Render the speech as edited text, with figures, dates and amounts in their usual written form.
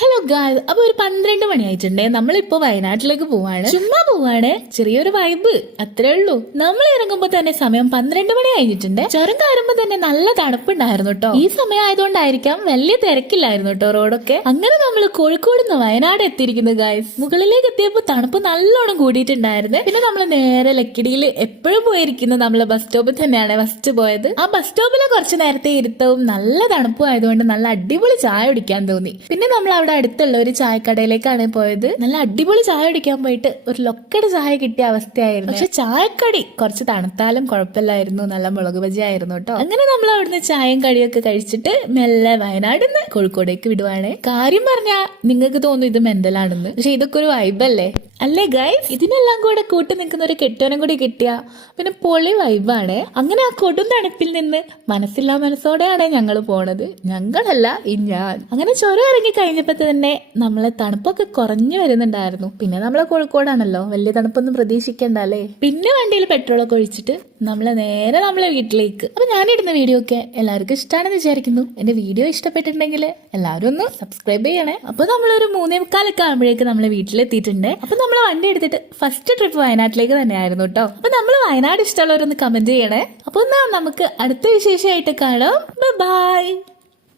Hello guys, അപ്പൊ ഒരു 12 മണിയായിട്ടുണ്ടേ. നമ്മളിപ്പോ വയനാട്ടിലേക്ക് പോവാണ്. ചുമ്മാ പോവാണ്, ചെറിയൊരു വൈബ്, അത്രേ ഉള്ളൂ. നമ്മൾ ഇറങ്ങുമ്പോ തന്നെ സമയം 12 മണി കഴിഞ്ഞിട്ടുണ്ട്. ചുരം കയറുമ്പോ തന്നെ നല്ല തണുപ്പുണ്ടായിരുന്നു കേട്ടോ. ഈ സമയം ആയതുകൊണ്ടായിരിക്കാം വലിയ തിരക്കില്ലായിരുന്നു കേട്ടോ റോഡൊക്കെ. അങ്ങനെ നമ്മൾ കോഴിക്കോട് നിന്ന് വയനാട് എത്തിയിരിക്കുന്നു ഗായ്സ്. മുകളിലേക്ക് എത്തിയപ്പോ തണുപ്പ് നല്ലോണം കൂടിയിട്ടുണ്ടായിരുന്നു. പിന്നെ നമ്മൾ നേരെ ലക്കിടിയിൽ എപ്പോഴും പോയിരിക്കുന്നത് നമ്മളെ ബസ് സ്റ്റോപ്പിൽ തന്നെയാണ് ഫസ്റ്റ് പോയത്. ആ ബസ് സ്റ്റോപ്പിലെ കുറച്ച് നേരത്തെ ഇരുത്തവും നല്ല തണുപ്പും ആയതുകൊണ്ട് നല്ല അടിപൊളി ചായ കുടിക്കാൻ തോന്നി. പിന്നെ നമ്മൾ അവിടെ അടുത്തുള്ള ഒരു ചായക്കടയിലേക്കാണ് പോയത്. നല്ല അടിപൊളി ചായ കുടിക്കാൻ പോയിട്ട് ഒരു ലൊക്കട് ചായ കിട്ടിയ അവസ്ഥയായിരുന്നു. പക്ഷെ ചായക്കടി കുറച്ച് തണുത്താലും കുഴപ്പമില്ലായിരുന്നു. നല്ല മുളക് ബജി ആയിരുന്നു കേട്ടോ. അങ്ങനെ നമ്മൾ അവിടുന്ന് ചായയും കടിയൊക്കെ കഴിച്ചിട്ട് മെല്ലെ വയനാട് നിന്ന് കോഴിക്കോടേക്ക് വിടുവാണ്. കാര്യം പറഞ്ഞാ നിങ്ങൾക്ക് തോന്നും ഇത് മെന്റലാണെന്ന്, പക്ഷെ ഇതൊക്കെ ഒരു വൈബല്ലേ അല്ലേ ഗൈസ്? ഇതിനെല്ലാം കൂടെ കൂട്ടി നിൽക്കുന്ന ഒരു കെട്ടോനും കൂടി കിട്ടിയ പിന്നെ പൊളി വൈബാണ്. അങ്ങനെ ആ കൊടും തണുപ്പിൽ നിന്ന് മനസ്സില്ലാ മനസ്സോടെയാണ് ഞങ്ങൾ പോണത്. ഞങ്ങളല്ല, ഈ ഞാൻ. അങ്ങനെ ചുരം ഇറങ്ങി കഴിഞ്ഞപ്പോ തന്നെ നമ്മളെ തണുപ്പൊക്കെ കുറഞ്ഞു വരുന്നുണ്ടായിരുന്നു. പിന്നെ നമ്മളെ കോഴിക്കോടാണല്ലോ, വലിയ തണുപ്പൊന്നും പ്രതീക്ഷിക്കണ്ട അല്ലേ. പിന്നെ വണ്ടിയിൽ പെട്രോളൊക്കെ ഒഴിച്ചിട്ട് നമ്മളെ വീട്ടിലേക്ക്. അപ്പൊ ഞാനിടുന്ന വീഡിയോ ഒക്കെ എല്ലാവർക്കും ഇഷ്ടമാണെന്ന് വിചാരിക്കുന്നു. എന്റെ വീഡിയോ ഇഷ്ടപ്പെട്ടിട്ടുണ്ടെങ്കിൽ എല്ലാവരും ഒന്ന് സബ്സ്ക്രൈബ് ചെയ്യണേ. അപ്പൊ നമ്മളൊരു 3:45 ആകുമ്പോഴേക്ക് നമ്മളെ വീട്ടിലെത്തിയിട്ടുണ്ട്. അപ്പൊ നമ്മൾ വണ്ടി എടുത്തിട്ട് ഫസ്റ്റ് ട്രിപ്പ് വയനാട്ടിലേക്ക് തന്നെയായിരുന്നു കേട്ടോ. അപ്പൊ നമ്മൾ വയനാട് ഇഷ്ടമുള്ളവരൊന്ന് കമന്റ് ചെയ്യണേ. അപ്പൊ എന്നാ നമുക്ക് അടുത്ത വിശേഷമായിട്ട് കാണാം. ബൈ.